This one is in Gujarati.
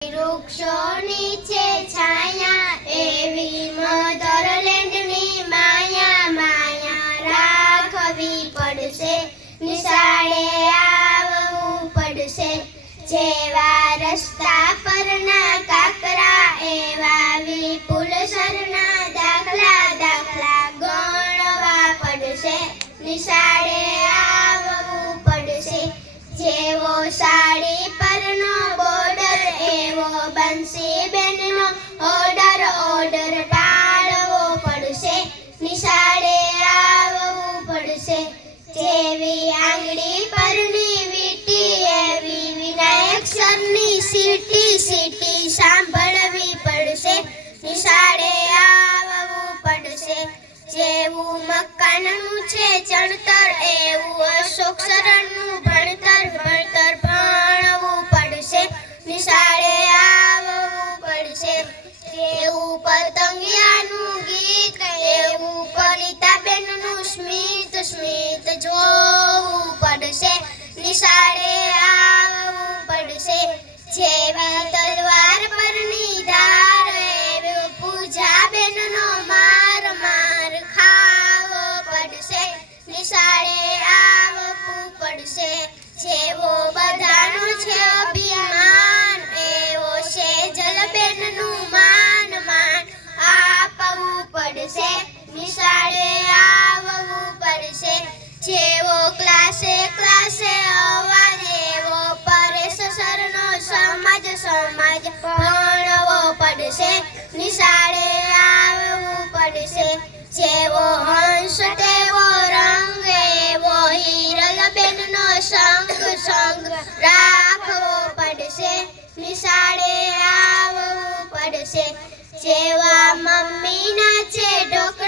વૃક્ષો નીચે છાયા એવી મધરલેન્ડની માયા માયા રાખવી પડશે, નિશાળે આવવું પડશે. જેવા રસ્તા પરના કાકરા એવા વિપુલ સરના દાખલા દાખલા ગણવા પડશે, નિશાળે આવવું પડશે. જેવો સાડી પરનો બોર્ડર એવો બંસીબેનનો ઓર્ડર ઓર્ડર ટાળવો પડશે, નિશાળે આવવું પડશે. જેવી આંગળી પરની વીટી એવી વિનાયક સરની સીટી સીટી સાંભળવી પડશે, નિશાળે આવવું પડશે. જેવું મકાનનું છે ચણતર એવું અશોક સરનું ભણતર ભણતર ભણવું પડશે, નિશાળે આવવું પડશે. જેવું પતંગિયાનું ગીત એવું પરિતાબેનનું સ્મિત સ્મિત જોવું પડશે, નિશાળે આવવું પડશે. જેવી તલવાર પરની ધાર એવું પૂજાબેનનો માર માર ખાવો પડશે, નિશાળે આવવું પડશે. જેવો બધાનો છે અભિમાન એવો સેજલબેનનું માન માન આપવું પડશે, નિશાળે આવવું પડશે. જેવો ક્લાસે ક્લાસે અવાજ એવો પરેશ સરનો સમાજ સમાજ ભણવો પડશે, નિશાળે આવવું પડશે. જેવો હંસ તેવો રંગ એવો હિરલબેનનો સંગ સંગ રાખવો પડશે, નિશાળે આવવું પડશે. જેવા મમ્મીના છે ઢોકળા